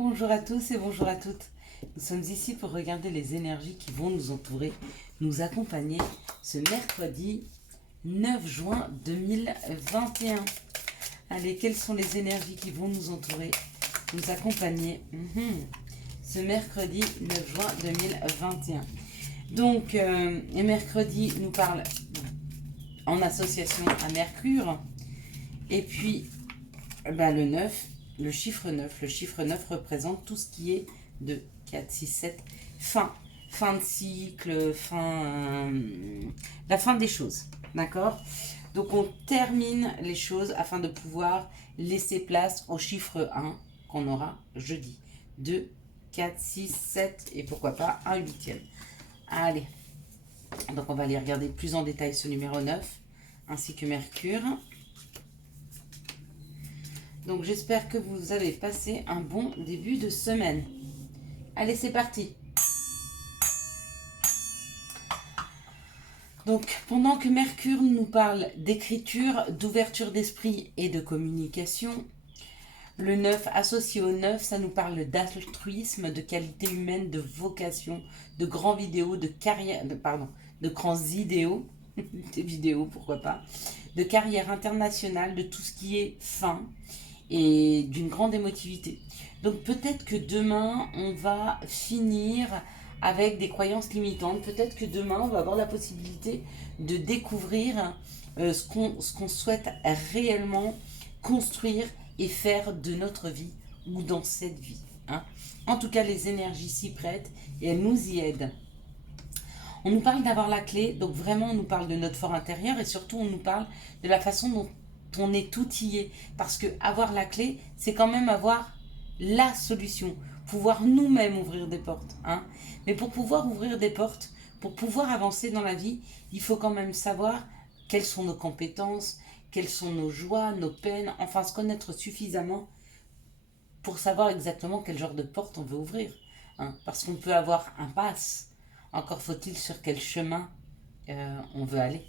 Bonjour à tous et bonjour à toutes. Nous sommes ici pour regarder les énergies qui vont nous entourer, nous accompagner ce mercredi 9 juin 2021. Allez, quelles sont les énergies qui vont nous entourer, nous accompagner ce mercredi 9 juin 2021. Donc, mercredi nous parle en association à Mercure. Et puis, le 9, le chiffre 9. Le chiffre 9 représente tout ce qui est de 4, 6, 7, fin. Fin de cycle, la fin des choses. D'accord? Donc, on termine les choses afin de pouvoir laisser place au chiffre 1 qu'on aura jeudi. 2, 4, 6, 7 et pourquoi pas un huitième. Allez. Donc, on va aller regarder plus en détail ce numéro 9 ainsi que Mercure. Donc j'espère que vous avez passé un bon début de semaine. Allez, c'est parti. Donc pendant que Mercure nous parle d'écriture, d'ouverture d'esprit et de communication, le 9 associé au 9, ça nous parle d'altruisme, de qualité humaine, de vocation, de grands vidéos, de carrière, de grands idéaux, des vidéos pourquoi pas, de carrière internationale, de tout ce qui est fin et d'une grande émotivité. Donc peut-être que demain, on va finir avec des croyances limitantes. Peut-être que demain, on va avoir la possibilité de découvrir ce qu'on souhaite réellement construire et faire de notre vie ou dans cette vie. Hein. En tout cas, les énergies s'y prêtent et elles nous y aident. On nous parle d'avoir la clé, donc vraiment on nous parle de notre fort intérieur et surtout on nous parle de la façon dont on est outillé. Parce que avoir la clé, c'est quand même avoir la solution, pouvoir nous-mêmes ouvrir des portes. Hein. Mais pour pouvoir ouvrir des portes, pour pouvoir avancer dans la vie, il faut quand même savoir quelles sont nos compétences, quelles sont nos joies, nos peines, enfin se connaître suffisamment pour savoir exactement quel genre de porte on veut ouvrir. Hein. Parce qu'on peut avoir un pass. Encore faut-il sur quel chemin on veut aller.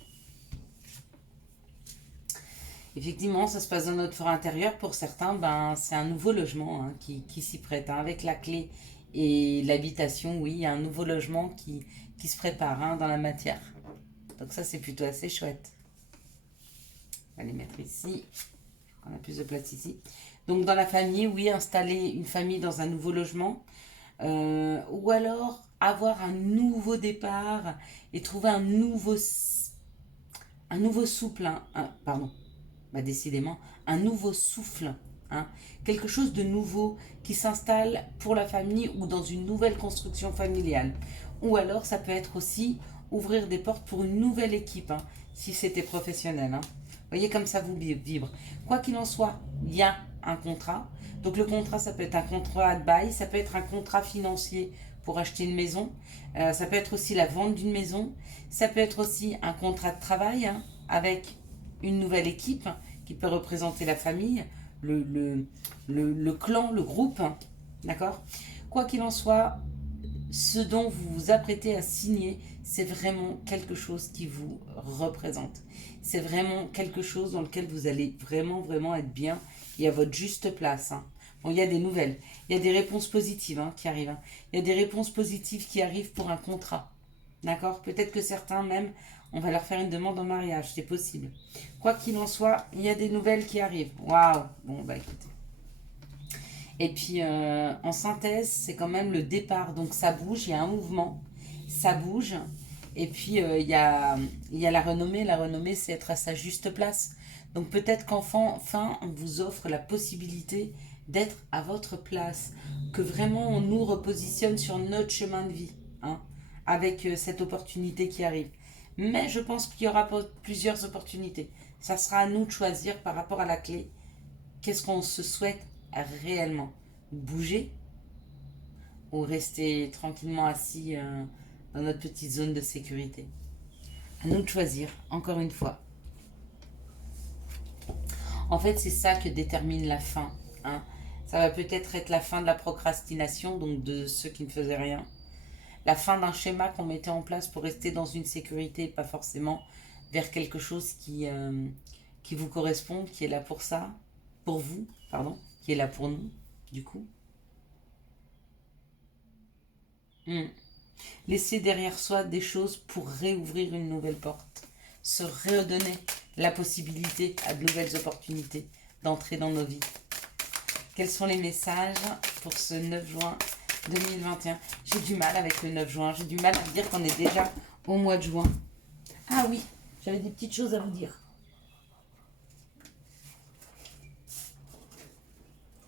Effectivement, ça se passe dans notre fort intérieur. Pour certains, c'est un nouveau logement qui s'y prête. Hein. Avec la clé et l'habitation, oui, il y a un nouveau logement qui se prépare dans la matière. Donc ça, c'est plutôt assez chouette. On va les mettre ici. On a plus de place ici. Donc dans la famille, oui, installer une famille dans un nouveau logement. Ou alors avoir un nouveau départ et trouver un nouveau souffle, décidément, un nouveau souffle, quelque chose de nouveau qui s'installe pour la famille ou dans une nouvelle construction familiale. Ou alors ça peut être aussi ouvrir des portes pour une nouvelle équipe, si c'était professionnel. Vous voyez comme ça vous vibre. Quoi qu'il en soit, il y a un contrat. Donc le contrat, ça peut être un contrat de bail, ça peut être un contrat financier pour acheter une maison, ça peut être aussi la vente d'une maison, ça peut être aussi un contrat de travail avec une nouvelle équipe qui peut représenter la famille, le clan, le groupe, d'accord. Quoi qu'il en soit, ce dont vous vous apprêtez à signer, c'est vraiment quelque chose qui vous représente. C'est vraiment quelque chose dans lequel vous allez vraiment, vraiment être bien et à votre juste place. Bon, il y a des nouvelles, il y a des réponses positives qui arrivent. Il y a des réponses positives qui arrivent pour un contrat. D'accord. Peut-être que certains même, on va leur faire une demande en mariage, c'est possible. Quoi qu'il en soit, il y a des nouvelles qui arrivent. Waouh. Bon, écoutez. Et puis, en synthèse, c'est quand même le départ. Donc, ça bouge, il y a un mouvement, ça bouge. Et puis, il y a la renommée. La renommée, c'est être à sa juste place. Donc, peut-être qu'enfin, on vous offre la possibilité d'être à votre place. Que vraiment, on nous repositionne sur notre chemin de vie. Avec cette opportunité qui arrive. Mais je pense qu'il y aura plusieurs opportunités. Ça sera à nous de choisir par rapport à la clé. Qu'est-ce qu'on se souhaite réellement? Bouger ou rester tranquillement assis dans notre petite zone de sécurité? À nous de choisir, encore une fois. En fait, c'est ça que détermine la fin. Ça va peut-être être la fin de la procrastination, donc de ceux qui ne faisaient rien. La fin d'un schéma qu'on mettait en place pour rester dans une sécurité, pas forcément vers quelque chose qui vous correspond, qui est là pour ça, pour vous, pardon, qui est là pour nous, du coup. Hmm. Laisser derrière soi des choses pour réouvrir une nouvelle porte. Se redonner la possibilité à de nouvelles opportunités d'entrer dans nos vies. Quels sont les messages pour ce 9 juin 2021? J'ai du mal avec le 9 juin. J'ai du mal à me dire qu'on est déjà au mois de juin. Ah oui, j'avais des petites choses à vous dire.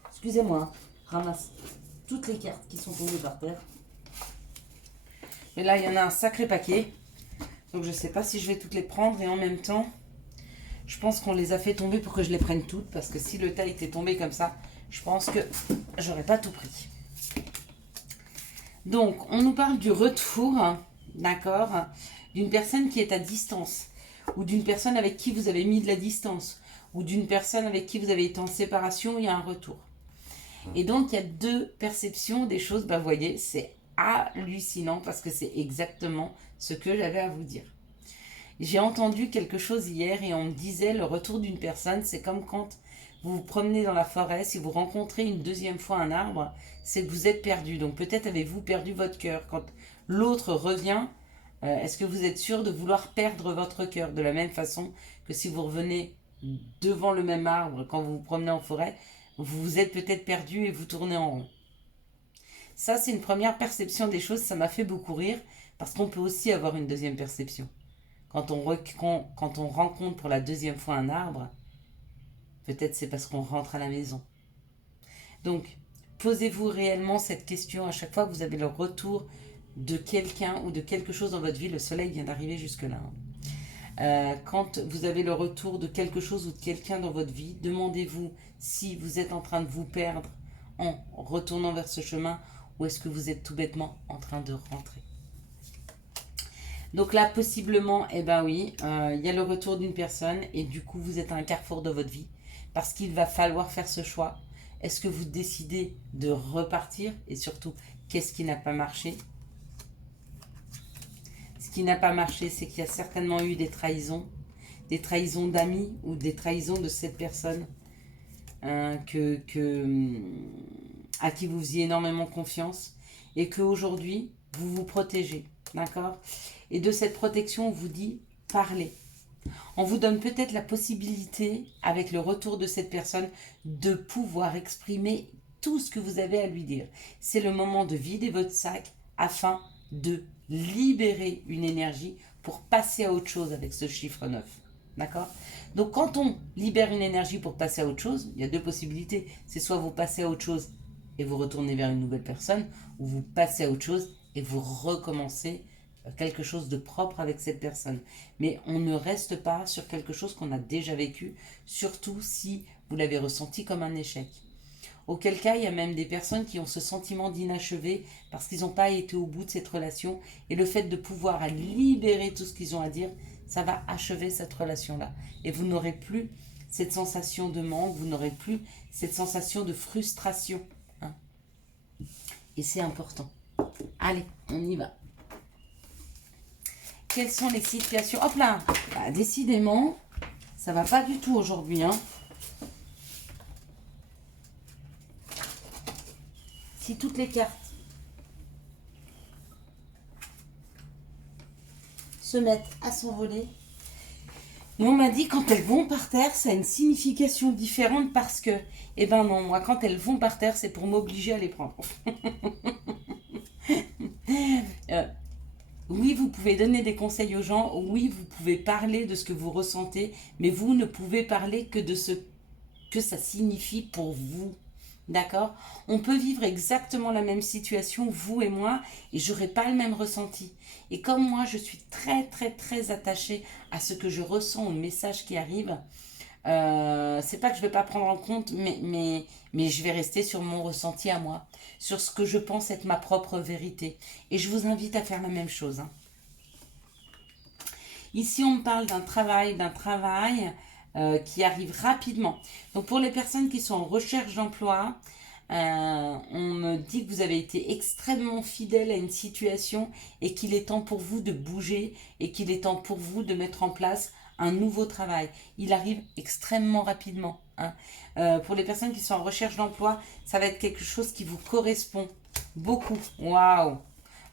Excusez-moi, ramasse toutes les cartes qui sont tombées par terre. Mais là, il y en a un sacré paquet. Donc je ne sais pas si je vais toutes les prendre. Et en même temps, je pense qu'on les a fait tomber pour que je les prenne toutes. Parce que si le tas était tombé comme ça, je pense que j'aurais pas tout pris. Donc, on nous parle du retour, d'accord, d'une personne qui est à distance. Ou d'une personne avec qui vous avez mis de la distance. Ou d'une personne avec qui vous avez été en séparation, il y a un retour. Et donc, il y a deux perceptions des choses. Ben, vous voyez, c'est hallucinant parce que c'est exactement ce que j'avais à vous dire. J'ai entendu quelque chose hier et on me disait le retour d'une personne, c'est comme quand vous vous promenez dans la forêt, si vous rencontrez une deuxième fois un arbre, c'est que vous êtes perdu. Donc peut-être avez-vous perdu votre cœur. Quand l'autre revient, est-ce que vous êtes sûr de vouloir perdre votre cœur? De la même façon que si vous revenez devant le même arbre quand vous vous promenez en forêt, vous vous êtes peut-être perdu et vous tournez en rond. Ça, c'est une première perception des choses. Ça m'a fait beaucoup rire parce qu'on peut aussi avoir une deuxième perception. Quand on rencontre pour la deuxième fois un arbre, peut-être c'est parce qu'on rentre à la maison. Donc, posez-vous réellement cette question à chaque fois que vous avez le retour de quelqu'un ou de quelque chose dans votre vie. Le soleil vient d'arriver jusque-là. Quand vous avez le retour de quelque chose ou de quelqu'un dans votre vie, demandez-vous si vous êtes en train de vous perdre en retournant vers ce chemin ou est-ce que vous êtes tout bêtement en train de rentrer. Donc là, possiblement, eh ben oui, il y a le retour d'une personne et du coup, vous êtes à un carrefour de votre vie parce qu'il va falloir faire ce choix. Est-ce que vous décidez de repartir et surtout, qu'est-ce qui n'a pas marché? Ce qui n'a pas marché, c'est qu'il y a certainement eu des trahisons d'amis ou des trahisons de cette personne à qui vous faisiez énormément confiance et qu'aujourd'hui, vous vous protégez. D'accord? Et de cette protection, on vous dit parlez. On vous donne peut-être la possibilité, avec le retour de cette personne, de pouvoir exprimer tout ce que vous avez à lui dire. C'est le moment de vider votre sac afin de libérer une énergie pour passer à autre chose avec ce chiffre 9. D'accord? Donc quand on libère une énergie pour passer à autre chose, il y a deux possibilités. C'est soit vous passez à autre chose et vous retournez vers une nouvelle personne, ou vous passez à autre chose et vous recommencez quelque chose de propre avec cette personne. Mais on ne reste pas sur quelque chose qu'on a déjà vécu, surtout si vous l'avez ressenti comme un échec. Auquel cas, il y a même des personnes qui ont ce sentiment d'inachevé parce qu'ils n'ont pas été au bout de cette relation. Et le fait de pouvoir libérer tout ce qu'ils ont à dire, ça va achever cette relation-là. Et vous n'aurez plus cette sensation de manque, vous n'aurez plus cette sensation de frustration. Hein. Et c'est important. Allez, on y va. Quelles sont les situations? Hop là, bah, décidément, ça va pas du tout aujourd'hui. Hein. Si toutes les cartes se mettent à s'envoler, mais on m'a dit quand elles vont par terre, ça a une signification différente parce que, eh ben non, moi quand elles vont par terre, c'est pour m'obliger à les prendre. Oui, vous pouvez donner des conseils aux gens, oui, vous pouvez parler de ce que vous ressentez, mais vous ne pouvez parler que de ce que ça signifie pour vous. D'accord? On peut vivre exactement la même situation, vous et moi, et j'aurai pas le même ressenti. Et comme moi, je suis très, très, très attachée à ce que je ressens, au message qui arrive, c'est pas que je vais pas prendre en compte, mais je vais rester sur mon ressenti à moi, sur ce que je pense être ma propre vérité. Et je vous invite à faire la même chose. Hein. Ici, on me parle d'un travail qui arrive rapidement. Donc, pour les personnes qui sont en recherche d'emploi, on me dit que vous avez été extrêmement fidèle à une situation et qu'il est temps pour vous de bouger et qu'il est temps pour vous de mettre en place un nouveau travail. Il arrive extrêmement rapidement. Hein. Pour les personnes qui sont en recherche d'emploi, ça va être quelque chose qui vous correspond beaucoup. Waouh!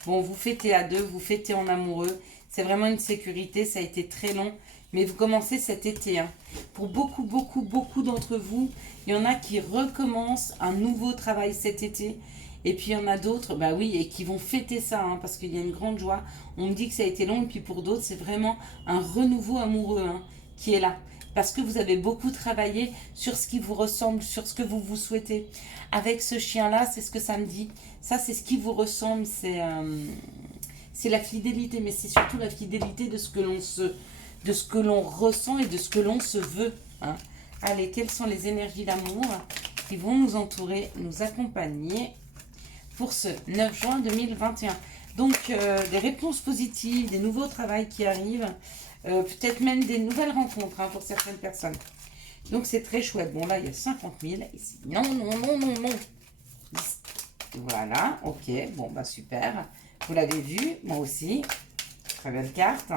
Bon, vous fêtez à deux, vous fêtez en amoureux. C'est vraiment une sécurité, ça a été très long. Mais vous commencez cet été. Hein. Pour beaucoup, beaucoup, beaucoup d'entre vous, il y en a qui recommencent un nouveau travail cet été. Et puis il y en a d'autres, bah oui, et qui vont fêter ça, hein, parce qu'il y a une grande joie. On me dit que ça a été long, et puis pour d'autres, c'est vraiment un renouveau amoureux hein, qui est là. Parce que vous avez beaucoup travaillé sur ce qui vous ressemble, sur ce que vous vous souhaitez. Avec ce chien-là, c'est ce que ça me dit. Ça, c'est ce qui vous ressemble, c'est la fidélité, mais c'est surtout la fidélité de ce que l'on ressent et de ce que l'on se veut. Hein. Allez, quelles sont les énergies d'amour qui vont nous entourer, nous accompagner pour ce 9 juin 2021. Donc, des réponses positives, des nouveaux travaux qui arrivent, peut-être même des nouvelles rencontres hein, pour certaines personnes. Donc, c'est très chouette. Bon, là, il y a 50 000. Ici. Non, non, non, non, non. Voilà, ok. Bon, bah super. Vous l'avez vu, moi aussi. Très belle carte.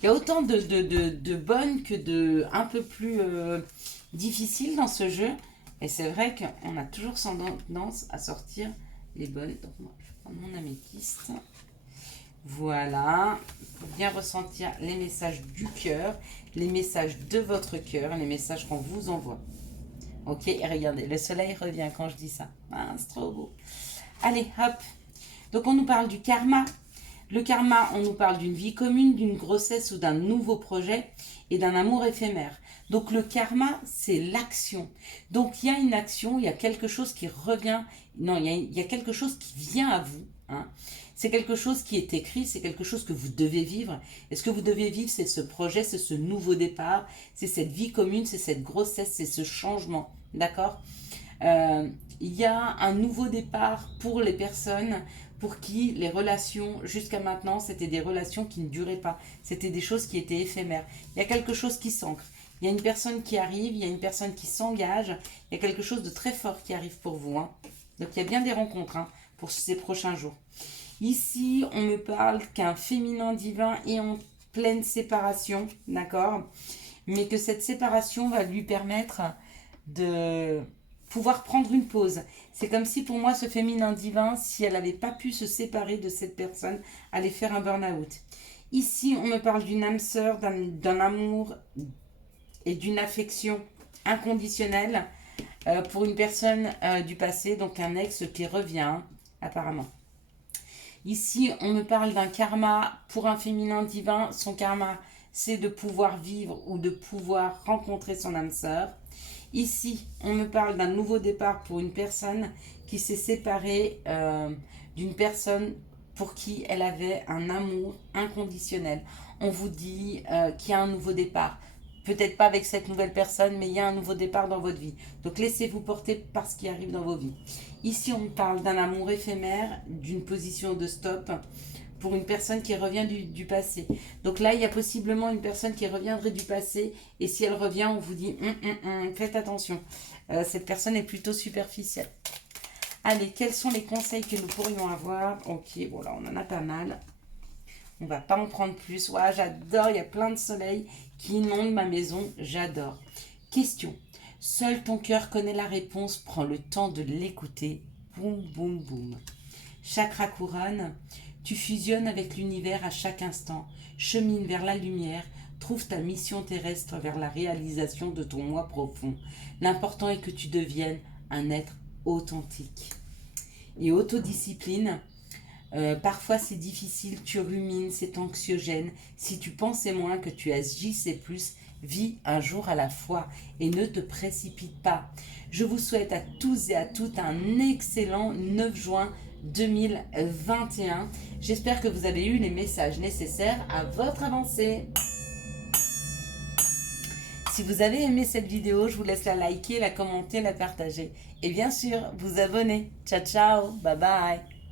Il y a autant de bonnes que de un peu plus difficiles dans ce jeu. Et c'est vrai qu'on a toujours tendance à sortir les bonnes. Donc moi, je vais prendre mon améthyste. Voilà. Pour bien ressentir les messages du cœur, les messages de votre cœur, les messages qu'on vous envoie. Ok, et regardez, le soleil revient quand je dis ça. Ah, c'est trop beau. Allez, hop. Donc on nous parle du karma. Le karma, on nous parle d'une vie commune, d'une grossesse ou d'un nouveau projet et d'un amour éphémère. Donc le karma, c'est l'action. Donc il y a une action, il y a quelque chose qui revient. Non, il y a quelque chose qui vient à vous. Hein. C'est quelque chose qui est écrit, c'est quelque chose que vous devez vivre. Et ce que vous devez vivre, c'est ce projet, c'est ce nouveau départ, c'est cette vie commune, c'est cette grossesse, c'est ce changement. D'accord ? Il y a un nouveau départ pour les personnes pour qui les relations jusqu'à maintenant c'était des relations qui ne duraient pas, c'était des choses qui étaient éphémères. Il y a quelque chose qui s'ancre, il y a une personne qui arrive, il y a une personne qui s'engage, il y a quelque chose de très fort qui arrive pour vous. Hein. Donc il y a bien des rencontres hein, pour ces prochains jours. Ici on me parle qu'un féminin divin est en pleine séparation, d'accord, mais que cette séparation va lui permettre de pouvoir prendre une pause. C'est comme si pour moi ce féminin divin, si elle n'avait pas pu se séparer de cette personne, allait faire un burn-out. Ici, on me parle d'une âme sœur, d'un amour et d'une affection inconditionnelle pour une personne du passé, donc un ex qui revient apparemment. Ici, on me parle d'un karma pour un féminin divin. Son karma, c'est de pouvoir vivre ou de pouvoir rencontrer son âme sœur. Ici, on me parle d'un nouveau départ pour une personne qui s'est séparée d'une personne pour qui elle avait un amour inconditionnel. On vous dit qu'il y a un nouveau départ. Peut-être pas avec cette nouvelle personne, mais il y a un nouveau départ dans votre vie. Donc laissez-vous porter par ce qui arrive dans vos vies. Ici, on me parle d'un amour éphémère, d'une position de stop pour une personne qui revient du passé. Donc là, il y a possiblement une personne qui reviendrait du passé. Et si elle revient, on vous dit faites attention. Cette personne est plutôt superficielle. Allez, quels sont les conseils que nous pourrions avoir? Ok, bon là, on en a pas mal. On va pas en prendre plus. Ouais, j'adore, il y a plein de soleil qui inonde ma maison. J'adore. Question. Seul ton cœur connaît la réponse. Prends le temps de l'écouter. Boum, boum, boum. Chakra couronne. Tu fusionnes avec l'univers à chaque instant. Chemine vers la lumière. Trouve ta mission terrestre vers la réalisation de ton moi profond. L'important est que tu deviennes un être authentique. Et autodiscipline. Parfois c'est difficile, tu rumines, c'est anxiogène. Si tu pensais moins, que tu agissais plus, vis un jour à la fois et ne te précipite pas. Je vous souhaite à tous et à toutes un excellent 9 juin 2021. J'espère que vous avez eu les messages nécessaires à votre avancée. Si vous avez aimé cette vidéo, je vous laisse la liker, la commenter, la partager. Et bien sûr, vous abonner. Ciao, ciao, bye bye.